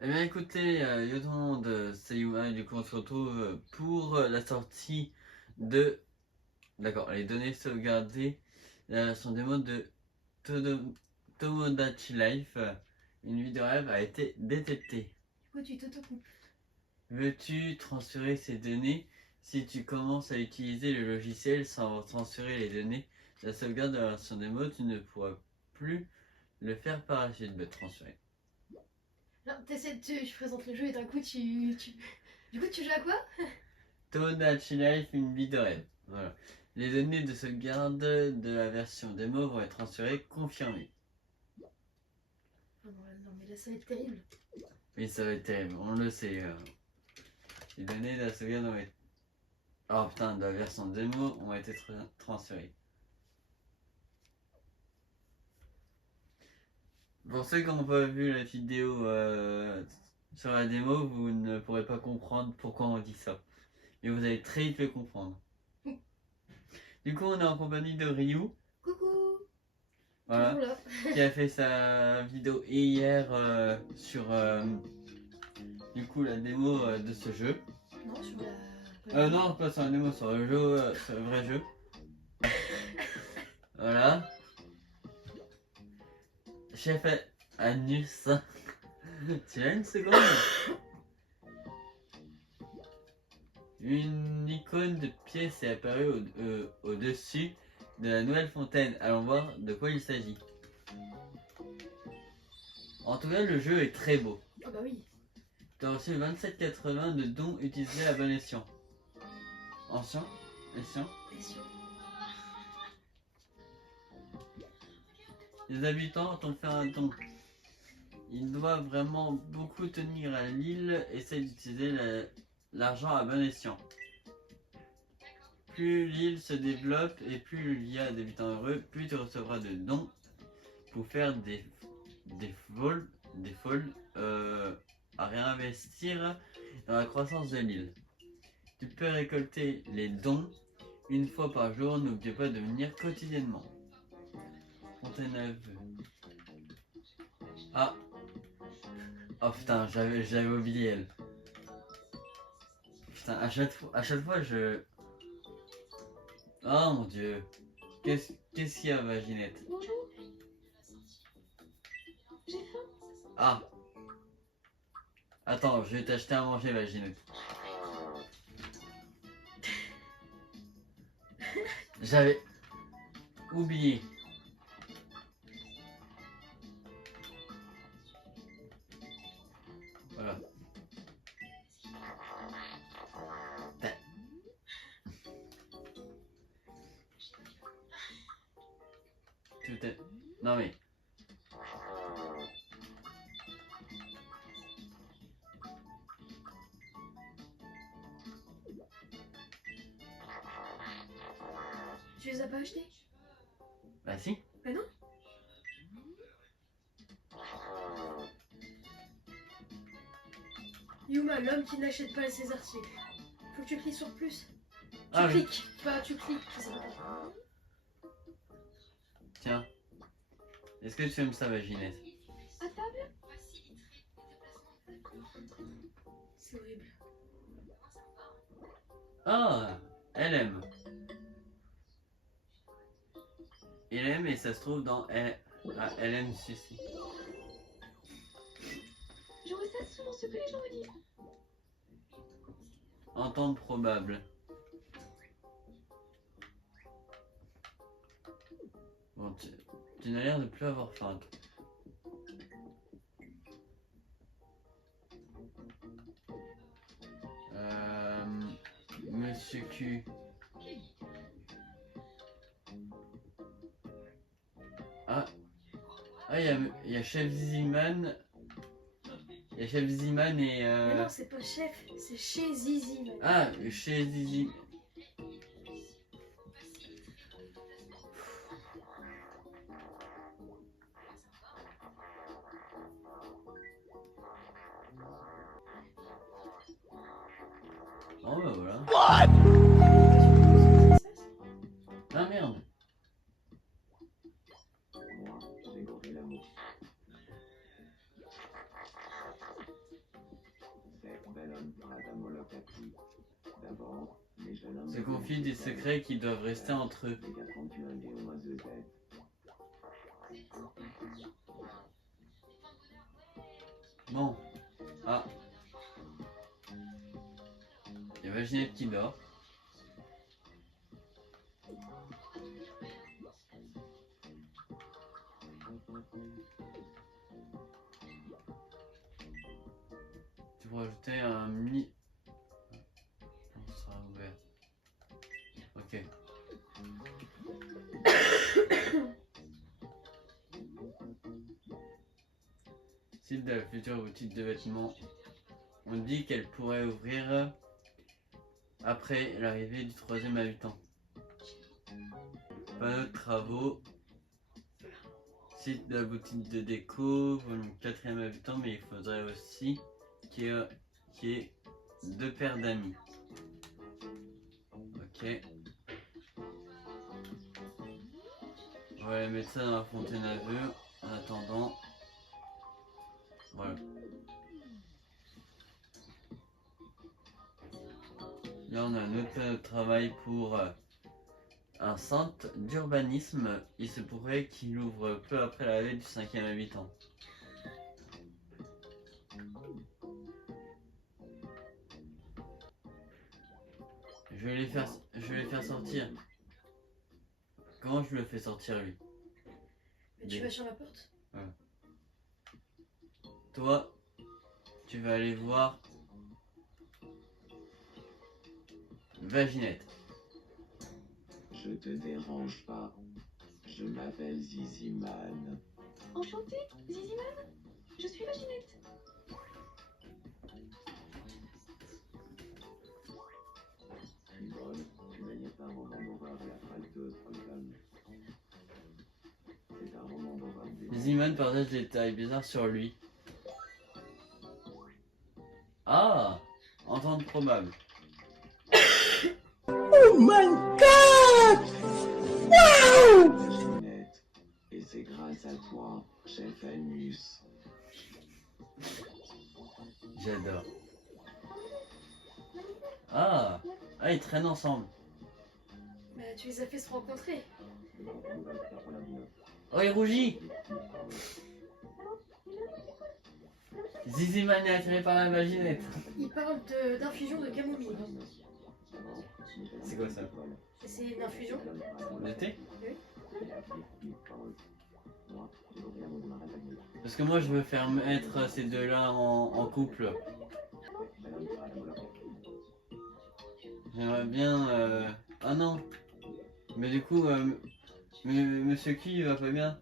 Eh bien écoutez, yo tout le monde, c'est Yuma, et du coup on se retrouve pour la sortie de... D'accord, les données sauvegardées, la version démo de Tomodachi Life. Une vidéo rêve a été détectée. Du coup, tu t'auto-coupes. Veux-tu transférer ces données? Si tu commences à utiliser le logiciel sans transférer les données de la sauvegarde de la version démo, tu ne pourras plus le faire par la suite. Transférer. Alors, je présente le jeu et d'un coup, Du coup, tu joues à quoi? Tomodachi Life, une vie de rêve. Voilà. Les données de sauvegarde de la version démo vont être transférées, confirmées. Oh non, mais là, ça va être terrible. Oui, ça va être terrible, on le sait. Les données de la sauvegarde vont être... Oh putain, de la version démo ont été transférées. Pour ceux qui n'ont pas vu la vidéo sur la démo, vous ne pourrez pas comprendre pourquoi on dit ça. Mais vous allez très vite le comprendre. Du coup, on est en compagnie de Ryu. Coucou. Voilà. Toujours là. Qui a fait sa vidéo hier sur du coup la démo de ce jeu. Non, sur la... Non, pas sur la démo, sur le jeu, sur le vrai jeu. Voilà. Chef Anus. Tu as une seconde? Une icône de pièce est apparue au-dessus de la nouvelle fontaine. Allons voir de quoi il s'agit. En tout cas, le jeu est très beau. Ah bah oui. Tu as reçu 27,80 de dons utilisés à bon escient. Escient? Les habitants t'ont fait un don. Ils doivent vraiment beaucoup tenir à l'île. Essaye d'utiliser l'argent à bon escient. Plus l'île se développe et plus il y a d'habitants heureux, plus tu recevras de dons pour faire des folles à réinvestir dans la croissance de l'île. Tu peux récolter les dons une fois par jour. N'oublie pas de venir quotidiennement. Fontainebleau. Ah. Oh putain, j'avais oublié elle. Putain, à chaque fois je... Oh mon dieu. Qu'est-ce qu'il y a, Vaginette? Bonjour. J'ai faim. Ah. Attends, je vais t'acheter à manger, Vaginette. J'avais oublié. Voilà. Tout est... Non mais... Tu les as pas achetés? Bah si. Bah non. Yuma, l'homme qui n'achète pas ses articles. Faut que tu cliques sur plus. Tu cliques, pas tu cliques, je sais pas. Tiens. Est-ce que tu aimes ça, Vaginette? À table. C'est horrible. Ah, elle aime. Elle aime et ça se trouve dans elle. Ah, elle aime ceci. Je ressens souvent ce que les gens me disent. Entente probable. Bon, tu n'as l'air de plus avoir faim. Monsieur Q. Ah, il y a Chef Ziman. Il y a Chef Ziman et... Mais non, c'est pas chef, c'est chez Zizi. Mec. Ah, chez Zizi. Oh bah voilà. What? Ah merde. se confient des secrets qui doivent rester entre eux. Bon. Ah. Il y a Vaginette qui dort. Tu peux rajouter un mini... On sera ouvert. Ok. Site de la future boutique de vêtements. On dit qu'elle pourrait ouvrir après l'arrivée du 3e habitant. Panneau de travaux. Site de la boutique de déco pour le 4e habitant, mais il faudrait aussi qu'il y ait 2 paires d'amis. Ok. On va aller mettre ça dans la fontaine à vœux en attendant. Voilà. Là on a un autre panneau de travail pour un centre d'urbanisme. Il se pourrait qu'il ouvre peu après l'arrivée du 5e habitant. Je vais les faire sortir. Comment je le fais sortir lui? Mais tu vas sur la porte? Voilà. Toi, tu vas aller voir Vaginette. Je te dérange pas. Je m'appelle Ziziman. Enchantée, Ziziman. Je suis Vaginette. Rigole, tu n'as pas un moment d'horreur et après te calme. C'est un moment d'horreur. Ziziman partage des détails bizarres sur lui. Ah, entente probable. Oh my god! Wow! Vaginette. Et c'est grâce à toi, chef Anus. J'adore. Ah, ils traînent ensemble. Bah, tu les as fait se rencontrer. Oh, il rougit. Ziziman est attiré par la vaginette. Il parle d'infusion de camomille. C'est quoi ça? C'est une infusion. De thé? Oui. Parce que moi je veux faire mettre ces deux-là en couple. J'aimerais bien... Ah non. Mais du coup, Monsieur Q il va pas bien.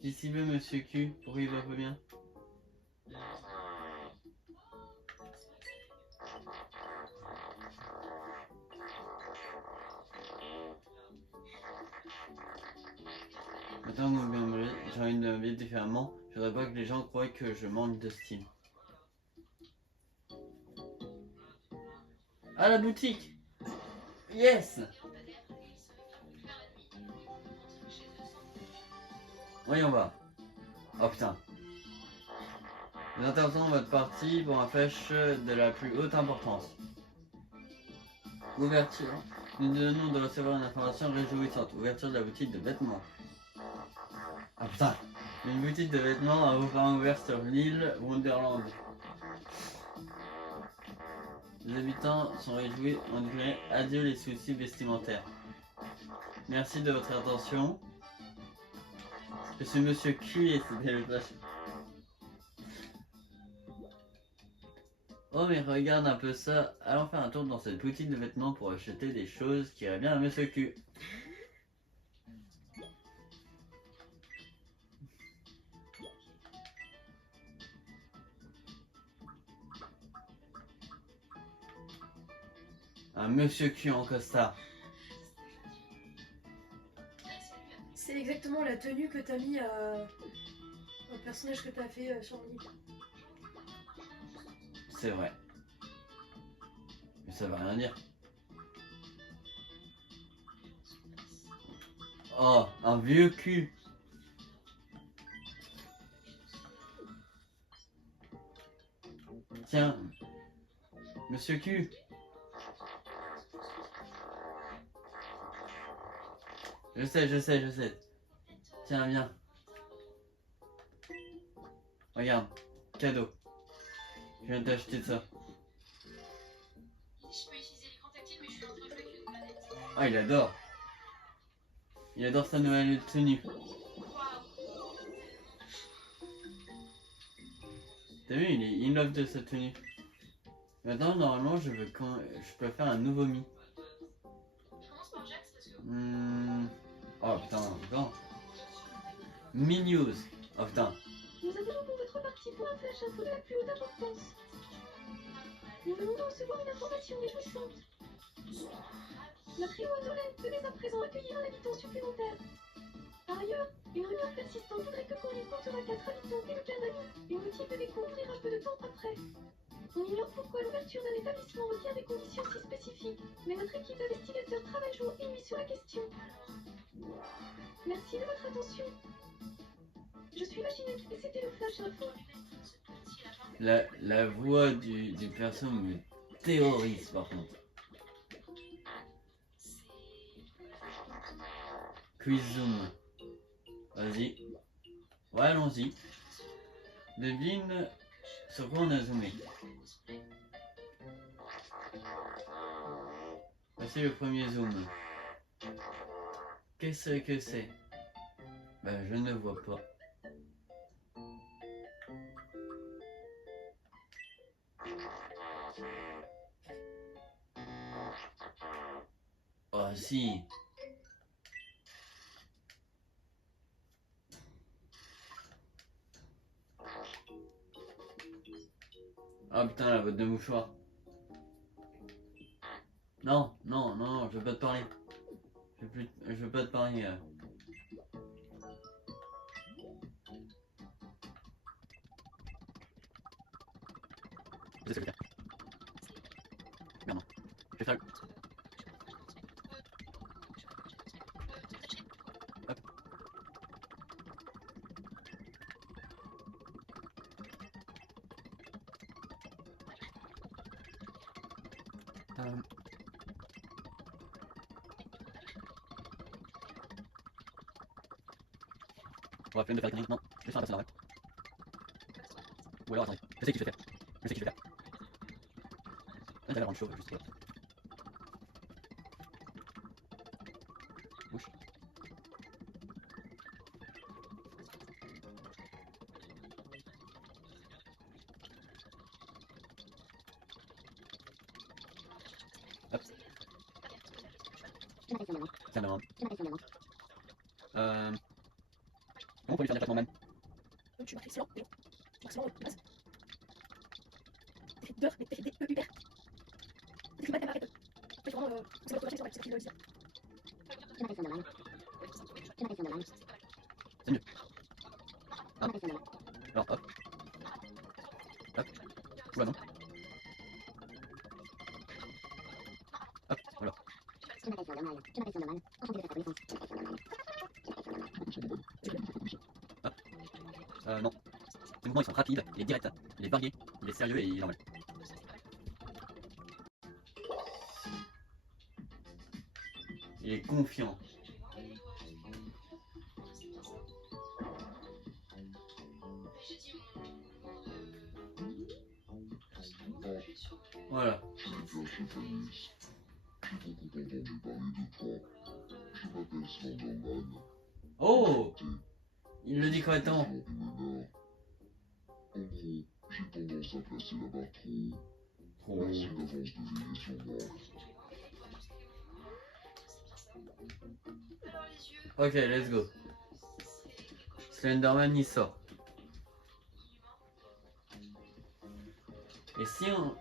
D'ici veut Monsieur Q, pourquoi il va pas bien? Maintenant que j'ai envie de vivre différemment, je voudrais pas que les gens croient que je manque de style. Ah, la boutique! Yes! Oui, on va. Oh putain. Nous interrompons votre partie pour un flash de la plus haute importance. Ouverture. Nous venons de recevoir une information réjouissante. Ouverture de la boutique de vêtements. Ah putain. Une boutique de vêtements a enfin ouvert sur l'île Wonderland. Les habitants sont réjouis. On dirait adieu les soucis vestimentaires. Merci de votre attention. Je suis Monsieur Q et c'était le flash. Oh mais regarde un peu ça. Allons faire un tour dans cette boutique de vêtements pour acheter des choses qui iraient bien à Monsieur Q. Un Monsieur Q en costard. C'est exactement la tenue que t'as mis au personnage que t'as fait sur le livre. C'est vrai. Mais ça veut rien dire. Oh, un vieux cul. Tiens. Monsieur Q. Je sais. Tiens, viens. Regarde, cadeau. Je viens de t'acheter ça. Je peux utiliser l'écran tactile, mais je suis en train de jouer avec une manette. Ah, il adore. Il adore sa nouvelle tenue. T'as vu, il innove de sa tenue. Maintenant, normalement, je peux faire un nouveau Mi. Je commence par Jax parce que. Oh putain, non. Mi News. Oh putain. Nous appelons pour votre partie pour un flash info de la plus haute importance. Nous venons de recevoir une information réjouissante. La trio Adolette devait à présent accueillir un habitant supplémentaire. Par ailleurs, une rumeur persistante voudrait que Corinne portera 4 habitants et le plein d'amis. Une motif de découvrir un peu de temps après. On ignore pourquoi l'ouverture d'un établissement requiert des conditions si spécifiques, mais notre équipe d'investigateurs travaille jour et nuit sur la question. Merci de votre attention. Je suis Machinette et c'était le Flash Info. La voix du perso me terrorise par contre. Quiz zoom. Vas-y. Ouais, allons-y. Devine sur quoi on a zoomé. Voici le premier zoom. Qu'est-ce que c'est? Ben, je ne vois pas. Oh si. Ah putain, la boîte de mouchoir. Non, je veux pas te parler. Je veux pas te parler. Je sais ce que je vais faire. Merde, non. Je vais faire le... Hop. On va flemme de faire les conneries maintenant. Je vais faire un personnage. Ou alors attendez, je sais qui je vais faire. Ah, ça va rendre chaud juste voilà. Bouche. Hop. Ça demande. Comment on peut lui faire des attaquements man? Tu m'as fait excellent, Léo. Tu m'as excellent, de base. T'es fait beurre, mais t'es fait des EUR. T'es fait mal à l'arrêt. En fait, vraiment, c'est votre machine, c'est la C'est mieux. Ah. Alors hop. Hop. Oula non. Hop, voilà. Hop. Non. Ces mouvements ils sont rapides, il est direct, il est varié, il est sérieux et il est normal. Il est confiant. Voilà. Oh! Il le dit correctement. En gros, j'ai tendance à placer la barre trop. Merci d'avance de veiller sur moi. Ok, let's go. Slenderman il sort. Et si on...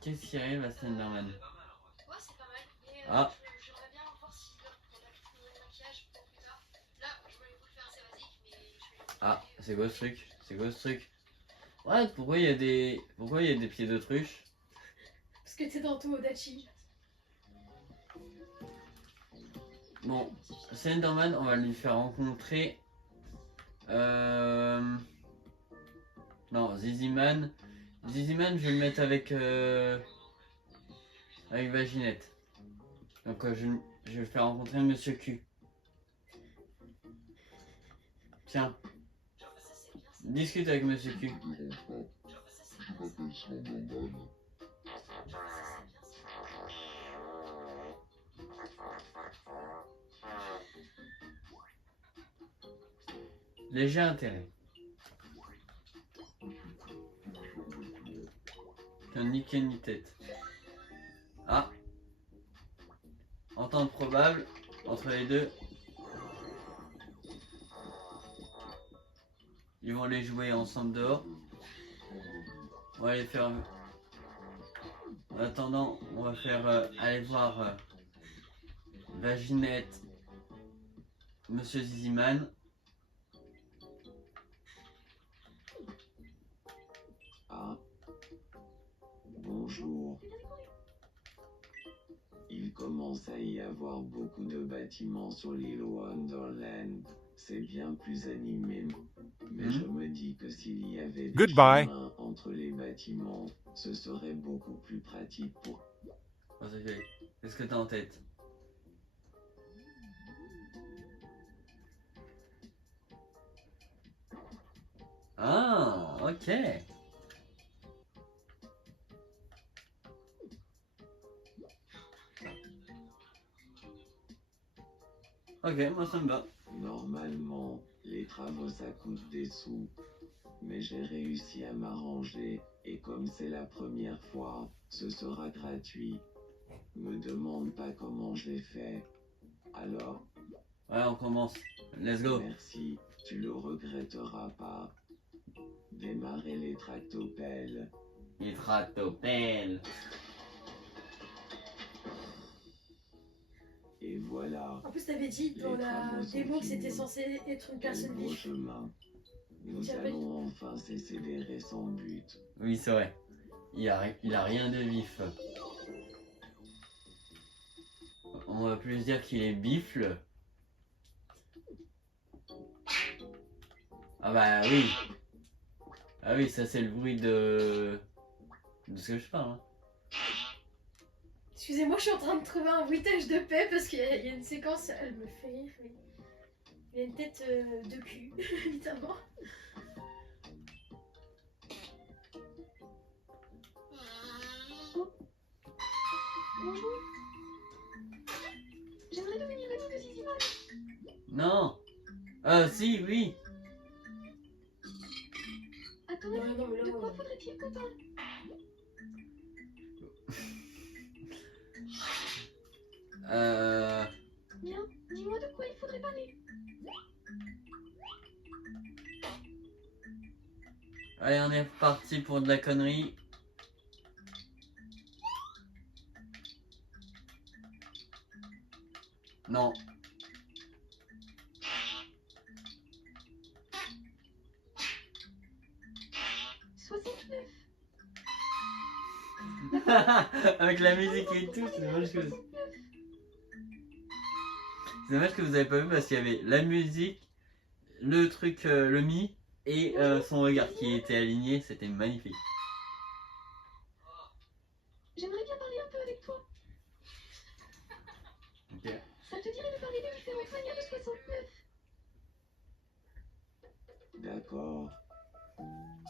Qu'est-ce qui arrive à Slenderman? Ouais, c'est pas mal. Mais Ah. j'aimerais bien voir si pour le maquillage pour plus tard. Là, je voulais vous le faire assez basique, mais je vais. Ah, c'est quoi ce truc? C'est quoi ce truc? Ouais, pourquoi il y a des pieds d'autruche? Parce que t'es dans Tomodachi. Bon, Slenderman, on va lui faire rencontrer... Non, Ziziman. Ziziman, je vais le mettre avec... avec Vaginette. Donc je vais le faire rencontrer Monsieur Q. Tiens. Discute avec Monsieur Q. Léger intérêt. Ni queue ni tête. Ah. Entente probable entre les deux. Ils vont les jouer ensemble dehors. On va les faire. En attendant, on va faire aller voir Vaginette, Monsieur Ziziman. Ah. Bonjour. Il commence à y avoir beaucoup de bâtiments sur l'île Wonderland. C'est bien plus animé. Mais je me dis que s'il y avait des Goodbye. chemins entre les bâtiments, ce serait beaucoup plus pratique pour... Qu'est-ce que t'as en tête? Ah, ok. Ok, moi ça me va. Normalement, les travaux ça coûte des sous. Mais j'ai réussi à m'arranger, et comme c'est la première fois, ce sera gratuit. Me demande pas comment j'ai fait. Alors, Ouais, on commence. Let's go. merci, tu le regretteras pas. Démarrer les tractopelles. Les tractopelles. Et voilà. En plus, t'avais dit dans Les la travaux sont démo que c'était finis. censé être une Quel personne beau vive. chemin. Nous Tiens, allons enfin s'écélérer sans but. Oui, c'est vrai. Il a rien de vif. On va plus dire qu'il est bifle. Ah bah oui. Ah oui, ça c'est le bruit de ce que je parle. Hein. Excusez-moi, je suis en train de trouver un bruitage de paix parce qu'il y a une séquence, elle me fait rire. Mais... il a une tête de cul, évidemment. Bonjour. J'aimerais devenir ami de Ziziman. Non. Si, oui. À ton Ouais, avis, non, mais là, de quoi faudrait-il qu'on parle? Bien, dis-moi de quoi il faudrait parler. Allez, on est reparti pour de la connerie. Non. Avec la musique et tout, c'est dommage que... C'est dommage que vous avez pas vu parce qu'il y avait la musique, le truc, le mi et son regard qui était aligné, c'était magnifique. J'aimerais bien parler un peu avec toi. Ok. Ça te dirait de parler des différentes manières de 69? D'accord.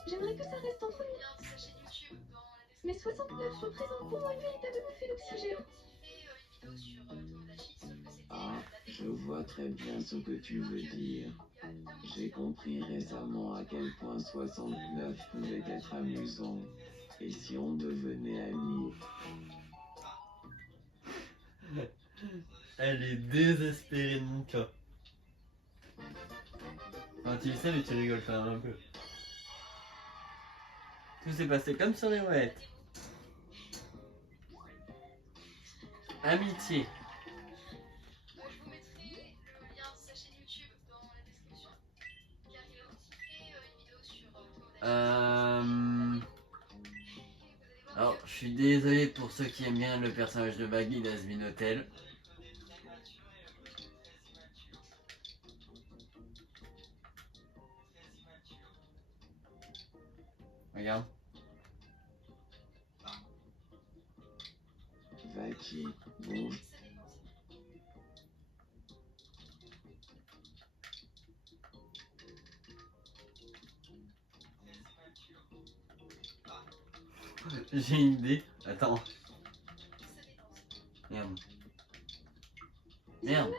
J'aimerais que ça reste entre nous. Mais 69 représente pour moi une véritable bouffée d'oxygène. Ah, je vois très bien ce que tu veux dire. J'ai compris récemment à quel point 69 pouvait être amusant. Et si on devenait amis? Elle est désespérée de mon cas. Enfin, tu le sais, mais tu rigoles quand même un peu. Tout s'est passé comme sur les roulettes. Amitié. Je vous mettrai le lien de sa chaîne YouTube dans la description. Car il a aussi fait une vidéo sur Alors, je suis désolé pour ceux qui aiment bien le personnage de Baggy d'Azmin Hotel. Regarde. Vaki, bonjour. J'ai une idée. Attends. Merde. Merde.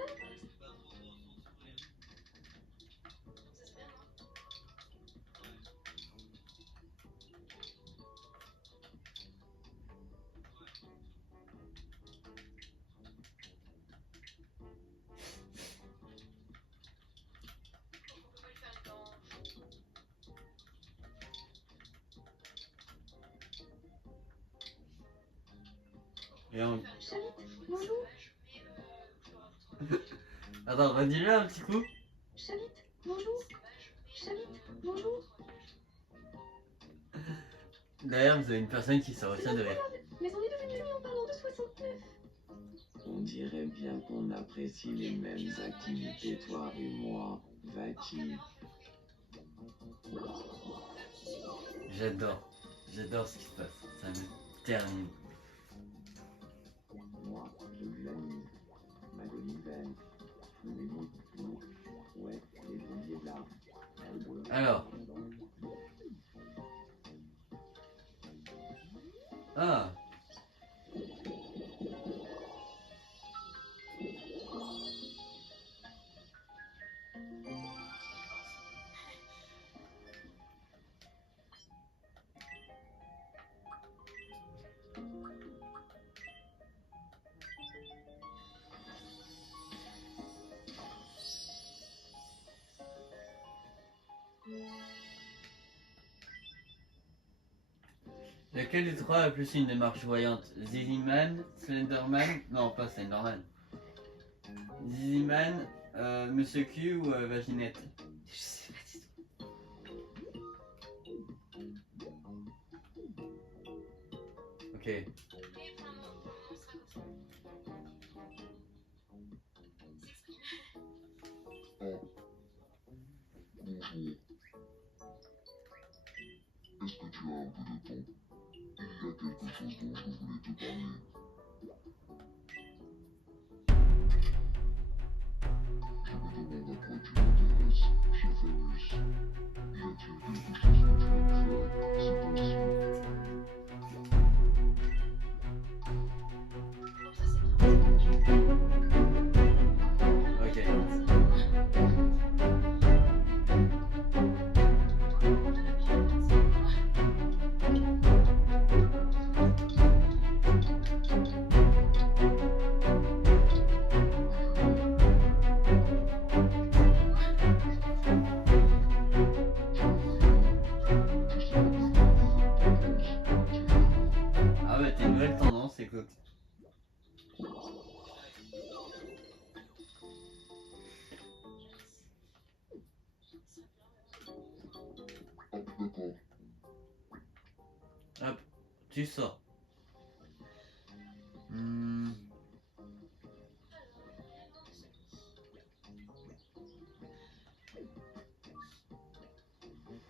Merde. Chavite, bonjour. Attends, redis-le un petit coup. Chavite, bonjour. Chavite, bonjour. D'ailleurs, vous avez une personne qui se retient de rire. Mais on est devenus amis en parlant de 69. On dirait bien qu'on apprécie les mêmes activités, toi et moi, Vaki. J'adore. J'adore ce qui se passe. Ça me termine. Moi, je glanise. Magolivelle. Ouais, les bouliers là. Alors. Ah. Lequel des trois a plus une démarche voyante? Ziziman, Slenderman? Non, pas Slenderman. Ziziman, Monsieur Q ou Vaginette? Je sais pas du tout. Ok. Est-ce que tu as un peu de temps? Il y a quelque chose dont je voulais te parler. Je me demande à quoi tu t'intéresses chez Vénus. Y a-t-il quelque chose que tu aimes faire ces temps-ci? Ok. Ah ouais, t'es une nouvelle tendance, écoute. Ah, d'accord. Hop, tu sors. Hmm.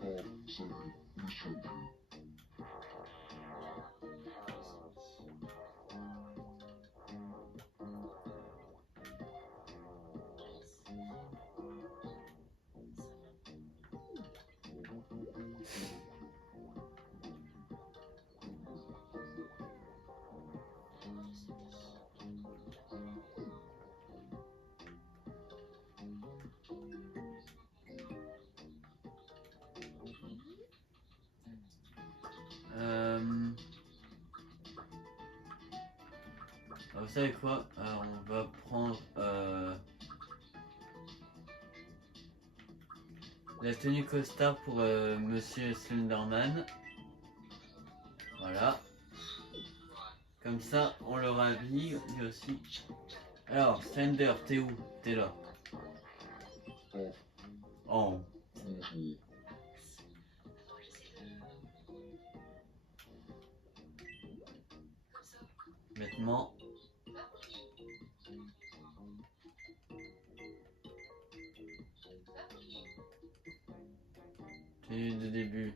Ah, salut, Monsieur Q. Ah, vous savez quoi? On va prendre la tenue costard pour Monsieur Slenderman. Voilà. Comme ça, on le rhabille lui aussi. Alors, Slender, t'es où? T'es là. Oh. Bonjour. Vêtements. Tenue de début.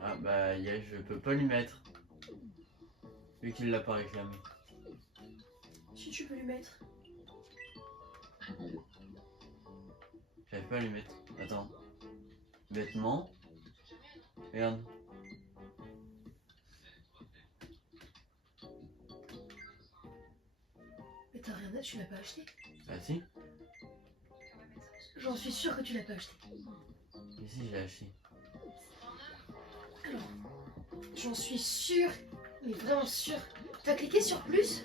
Ah bah, je peux pas lui mettre. Vu qu'il l'a pas réclamé. Si tu peux lui mettre. J'arrive pas à lui mettre. Attends. Vêtements. Regarde. Mais t'as rien à... Tu l'as pas acheté. Bah si. J'en suis sûre que tu l'as pas acheté. Mais si, je l'ai acheté. Alors, j'en suis sûre, mais vraiment sûre. T'as cliqué sur plus?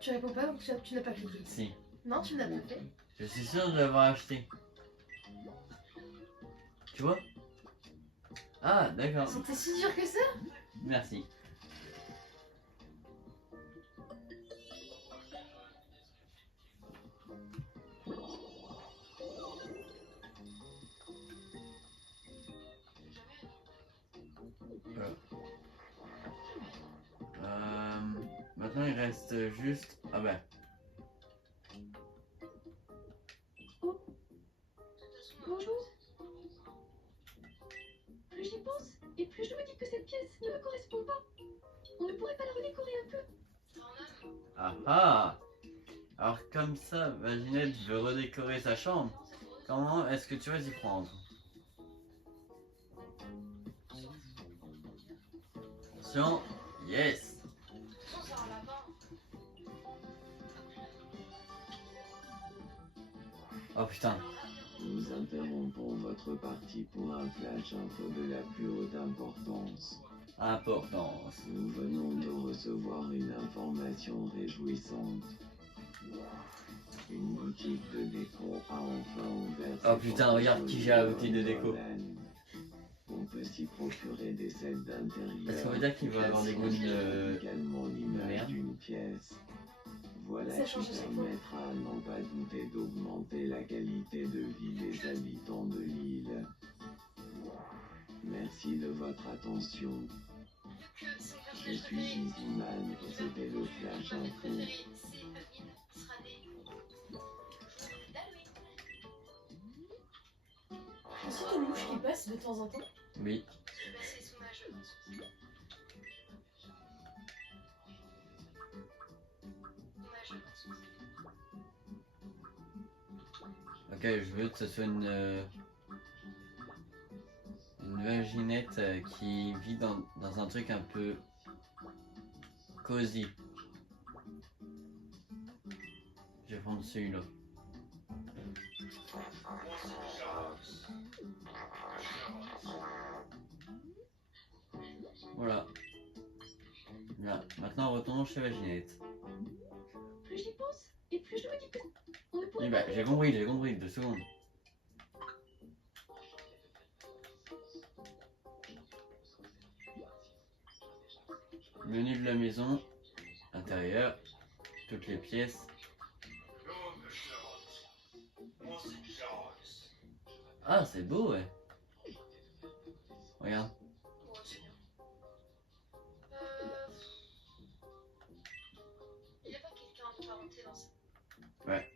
Tu réponds pas ou tu n'as pas cliqué? Si. Non, tu n'as pas fait. Je suis sûr de l'avoir acheté. Tu vois? Ah, d'accord. C'était si dur que ça? Merci. Voilà. Maintenant il reste juste... Ah bah. Bonjour. Plus j'y pense, et plus je me dis que cette pièce ne me correspond pas. On ne pourrait pas la redécorer un peu? Ah ah. Alors comme ça, Vaginette veut redécorer sa chambre. Comment est-ce que tu vas t'y prendre? Attention. Yes. Oh putain. Nous interrompons votre partie pour un flash info de la plus haute importance. Importance. Nous venons de recevoir une information réjouissante. Une boutique de déco a enfin ouvert. Oh putain, regarde qui j'ai à la boutique de déco. On peut s'y procurer des sets d'intérieur. Est-ce qu'on veut dire qu'il va avoir des goûts de... également l'image merde. d'une pièce. Voilà Ça qui change de chaque fois. permettra à n'en pas douter d'augmenter la qualité de vie des habitants de l'île. Merci de votre attention. Je suis Giziman et c'était le Flash Info. Est-ce que t'as une mouche qui passe de temps en temps? Oui. Ok, je veux que ce soit une vaginette qui vit dans un truc un peu cosy. Je vais prendre celui-là. Voilà. Là, maintenant retournons chez Vaginette. Plus j'y pense, et plus je me dis que on ne pourrait Oui, pas bah, j'ai compris, 2 secondes. Menu de la maison, intérieur, toutes les pièces. Ah, c'est beau, ouais. Regarde. Il n'y a pas quelqu'un de parenté dans ça. Ouais.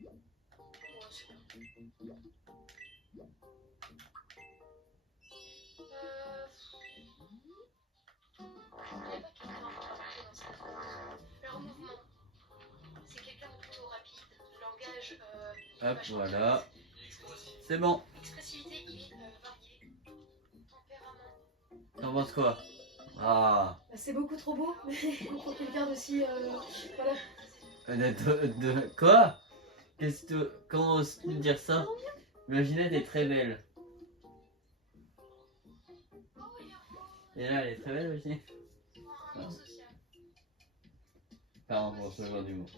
Leur mouvement, c'est quelqu'un de plutôt rapide. Langage, Hop, voilà. C'est bon. expressivité variée. Tempérament. T'en penses quoi? Ah. Bah, c'est beaucoup trop beau, mais pour qu'il garde aussi. Voilà. Quoi? Qu'est-ce que... Comment oses-tu dire ça? Vaginette est très belle. Et là, elle est très belle, Vaginette. Ah. Pardon pour ce genre d'humour.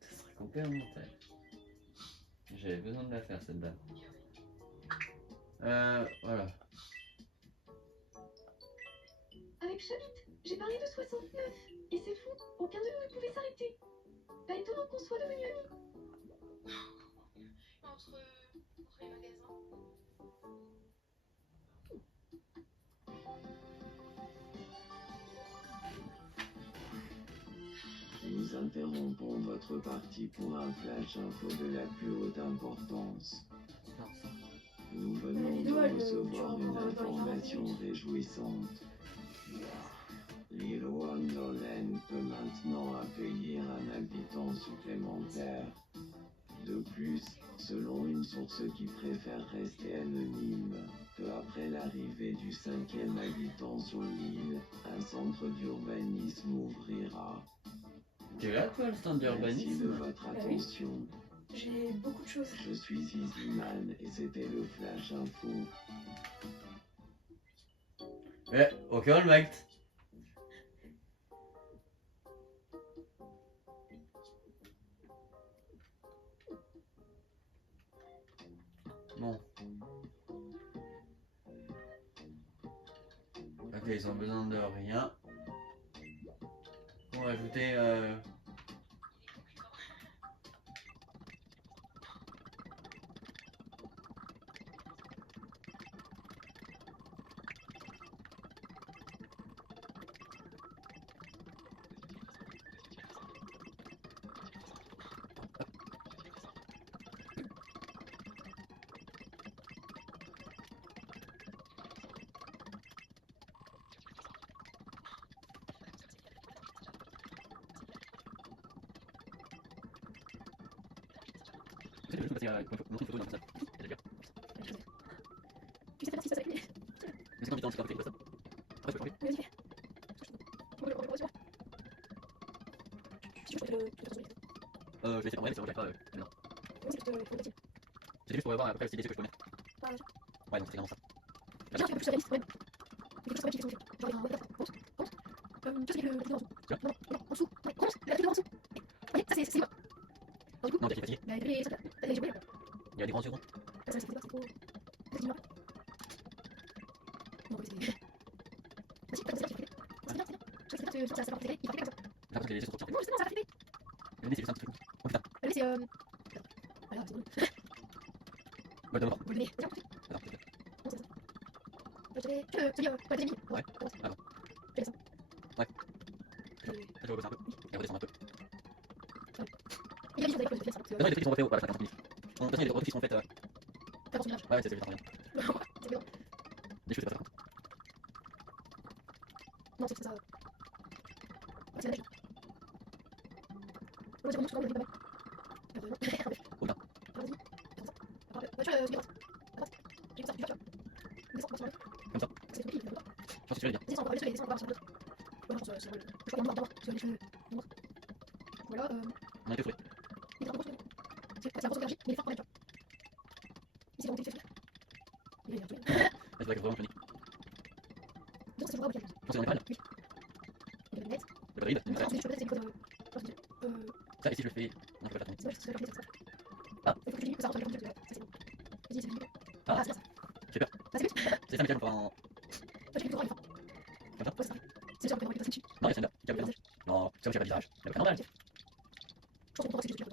Ça serait coupé en montage. J'avais besoin de la faire, cette dame. Voilà. Avec Chabit, j'ai parlé de 69. Et c'est fou, aucun de nous ne pouvait s'arrêter. Pas étonnant qu'on soit devenus amis. Entre les magasins. Nous interrompons votre partie pour un flash info de la plus haute importance. Non, ça. Nous venons vidéo, de elle, recevoir tu une vas voir dans les information paramètres. réjouissante. L'île Wonderland peut maintenant accueillir un habitant supplémentaire. De plus, selon une source qui préfère rester anonyme, peu après l'arrivée du 5e habitant sur l'île, un centre d'urbanisme ouvrira. Tu là toi le stand Merci de d'urbanisme? votre oui. attention. J'ai beaucoup de choses. Je suis Easyman et c'était le Flash Info. Ouais, ok on le mate. Bon. Ok, ils ont besoin de rien. On va ajouter Tu sais pas si ça s'appelle. Vas-y, fais. Moi, je vois. Si tu veux, je peux te le je vais essayer de mais c'est vrai, j'arrive pas. Non. Moi, c'est juste pour le petit. C'est juste pour voir à peu près le style que je peux mettre. Ah, Ouais, donc c'est vraiment ça. déjà, tu peux plus réaliste quand même. Il faut que je sois qui sont genre un web pense. Tu sais que le petit en dessous. Non, en dessous. Ouais, commence. La petite en dessous. Oui, ça c'est libre. Alors, du coup, Non, t'es fatigué. bah, t'as les jouets. Il y a des grands secondes. Ça, c'est trop. C'est libre. Non, mais c'est. Vas-y, comme ça, tu fais. C'est bien. Je sais que ça va faire il va faire comme ça. J'ai l'impression que les laissés sont trop Non, justement, ça va faire. Le nez, c'est juste un petit truc. Oh putain. Le nez, c'est. Voilà, c'est bon. Ouais, d'abord. Le nez, c'est un peu. Alors, c'est Non, c'est ça. Je vais. Tu dis, pas les Ouais. Ah bon. Je fais ça. Ouais. Je Je vais rebaisser un peu. Et redescendre un peu. il y a des choses avec lesquelles je fais ça. Non, il y a des trucs qui sont refaits au. Voilà, ça fait 50 minutes. De toute façon, il y a des trucs qui sont faits. Faire ton village. Ouais, c'est bien. C'est bien. Les choses, c'est pas ça. Non, c'est ça. C'est la magie. On va dire souvent le pas mal. Non. Oh là. Vas-y. Comme ça. Tu vois, j'ai ça, tu vois. Descends, descends. Comme ça. C'est tout. Je pense que tu vas bien. Descends, descends, sur l'autre. Ouais, non, c'est le. Je crois noir, sur les cheveux noirs. Voilà, On a été fourré. il est en gros, c'est un gros énergie, mais il est fort quand même, tu vois. Ici, on fait faire. Il est un truc. C'est vrai que vraiment panique. Donc, c'est vraiment bien. Je pense que c'est dans les balles. Il y a des lunettes. Le bride, Donc, ensuite, je peux mettre ça, ici, je le fais. Non, je peux pas c'est ça. Ah. Il faut que je dis que ça rentre dans le ça c'est bon. Vas-y, c'est bon. Ah, c'est ça. j'ai peur. Ah, c'est vite. C'est ça, Michel, on fera en. Moi, j'ai plus le droit, il est fort. Comme ça. Ouais, c'est ça. C'est sûr qu'on peut passer dessus. Non, il y a celle-là. Il y a le visage. Non, ça, j'ai pas le visage. Il y a le normal. Je pense qu'on peut passer dessus.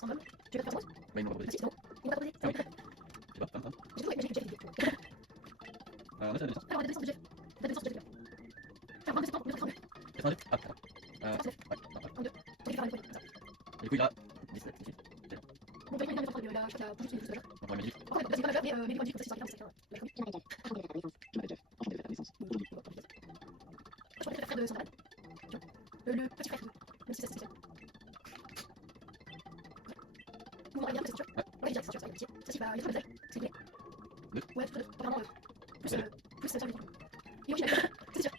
Ça va. Tu veux faire ça? Bah, ils m'ont proposé. Vas-y, c'est bon. On va proposer. Ah oui. Je sais pas, comme ça. J'ai trouvé, mais j'ai Jeff. On a ça, Alors, la descente de Jeff. La descente de Jeff. Faire 22 septembre, 32. 92. Ah, attends. Ouais, non, ouais. On va faire un peu. Ça. Et du coup, il a 17, 18. Bon, bah, il y a une fois, là, je crois qu'il y a plus de choses. Donc, on va mettre 18. En fait, c'est pas la mais les points de vie, c'est ça, c'est ça. Je m'appelle Jeff. Enchanté de faire ta naissance. Aujourd'hui. Je crois que le frère de Sandra. Le petit frère de. Même si ça, c'est spécial. Vous m'aurez bien, c'est sûr. Ouais, j'ai dit, c'est sûr, ça, il y a un petit. Ça, il va. Il y a trop de visage. C'est clair. Ouais, tout à fait. Apparemment, plus ça, plus. Et oui, c'est sûr.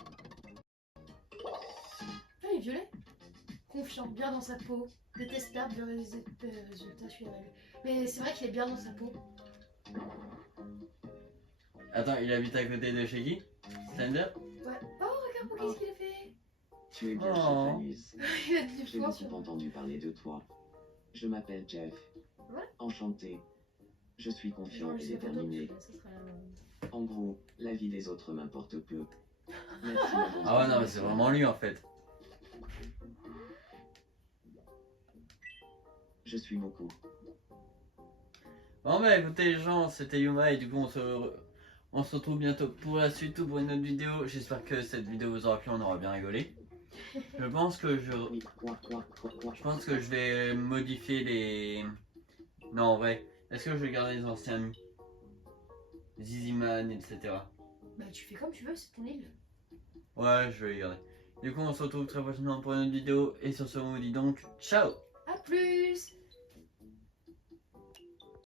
Ah, il est violet. Confiant, bien dans sa peau. Déteste perdre le résultat, je suis aveugle. Mais c'est vrai qu'il est bien dans sa peau. Attends, il habite à côté de chez qui? Slender? Ouais. Oh, regarde, qu'est-ce qu'il a fait. Tu es bien Oh. chez Fanus. Il a du J'ai foin beaucoup sur. entendu parler de toi. Je m'appelle Jeff. Ouais. Enchanté. Je suis confiant Genre, et je sais pas d'autres, déterminé. ça sera En gros, la vie des autres m'importe peu. Merci d'avoir Ah ouais, non, mais c'est vraiment lui en fait. Je suis beaucoup. Bon bah écoutez les gens, c'était Yuma et du coup on se retrouve bientôt pour la suite ou pour une autre vidéo. J'espère que cette vidéo vous aura plu, on aura bien rigolé. Je pense que je pense que je vais modifier les... Non en vrai, Est-ce que je vais garder les anciens amis? Ziziman, etc. Bah tu fais comme tu veux, c'est ton île. Ouais, je vais les garder. Du coup, on se retrouve très prochainement pour une autre vidéo. Et sur ce, on vous dit donc ciao! A plus!